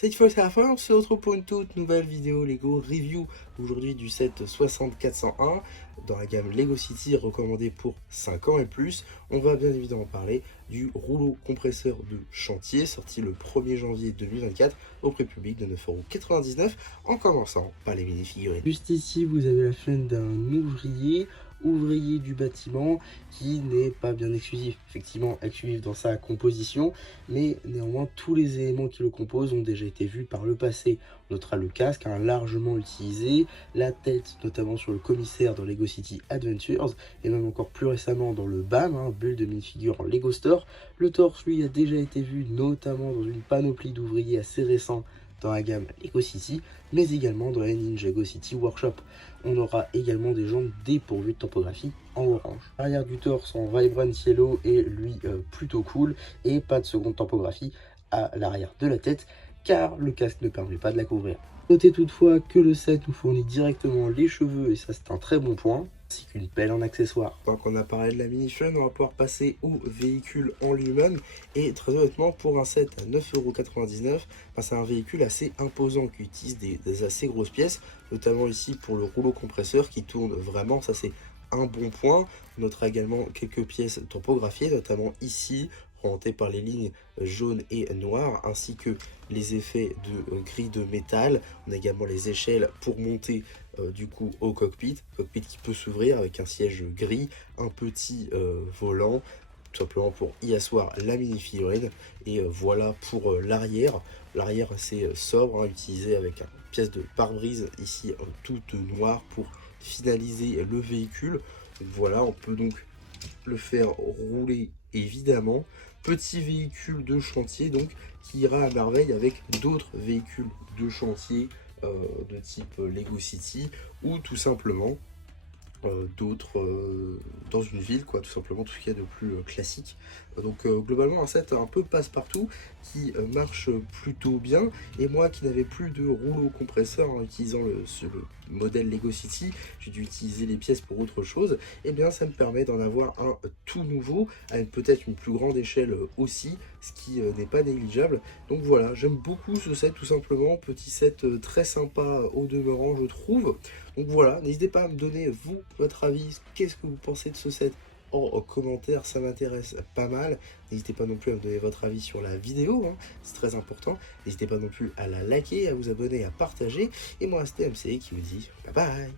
Cette fois c'est la fin, on se retrouve pour une toute nouvelle vidéo Lego Review, aujourd'hui du set 60401 dans la gamme Lego City recommandé pour 5 ans et plus. On va bien évidemment parler du rouleau compresseur de chantier sorti le 1er janvier 2024 au prix public de 9,99 € en commençant par les mini-figurines. Juste ici vous avez la chaîne d'un ouvrier du bâtiment qui n'est pas bien exclusif, effectivement exclusif dans sa composition, mais néanmoins tous les éléments qui le composent ont déjà été vus par le passé. On notera le casque, largement utilisé, la tête notamment sur le commissaire dans Lego City Adventures, et même encore plus récemment dans le BAM, bulle de minifigures en Lego Store. Le torse lui a déjà été vu notamment dans une panoplie d'ouvriers assez récents dans la gamme Lego City, mais également dans la Ninjago City Workshop. On aura également des jambes dépourvues de topographie en orange. L'arrière du torse en Vibrant Yellow est lui plutôt cool, et pas de seconde topographie à l'arrière de la tête, car le casque ne permet pas de la couvrir. Notez toutefois que le set nous fournit directement les cheveux, et ça c'est un très bon point, ainsi qu'une pelle en accessoire. Tant qu'on a parlé de la mini-chaîne, on va pouvoir passer au véhicule en lui-même. Et très honnêtement, pour un set à 9,99 €, c'est un véhicule assez imposant qui utilise des assez grosses pièces, notamment ici pour le rouleau compresseur qui tourne vraiment, ça c'est un bon point. On notera également quelques pièces topographiées, notamment ici, représentées par les lignes jaunes et noires, ainsi que les effets de gris de métal. On a également les échelles pour monter du coup au cockpit qui peut s'ouvrir avec un siège gris, un petit volant, tout simplement pour y asseoir la mini-figurine. Et voilà pour l'arrière. L'arrière assez sobre, utilisé avec une pièce de pare-brise ici toute noire pour finaliser le véhicule. Voilà, on peut donc le faire rouler évidemment. Petit véhicule de chantier donc qui ira à merveille avec d'autres véhicules de chantier de type Lego City, ou tout simplement d'autres dans une ville, quoi, tout simplement, tout ce qu'il y a de plus classique. Donc globalement un set un peu passe-partout qui marche plutôt bien. Et moi qui n'avais plus de rouleau compresseur en utilisant le modèle Lego City, j'ai dû utiliser les pièces pour autre chose. Et bien ça me permet d'en avoir un tout nouveau à peut-être une plus grande échelle aussi, ce qui n'est pas négligeable. Donc voilà, j'aime beaucoup ce set tout simplement, petit set très sympa au demeurant je trouve. Donc voilà, n'hésitez pas à me donner vous votre avis, qu'est-ce que vous pensez de ce set en commentaire, ça m'intéresse pas mal. N'hésitez pas non plus à me donner votre avis sur la vidéo, c'est très important. N'hésitez pas non plus à la liker, à vous abonner, à partager. Et moi c'était MC qui vous dit bye bye.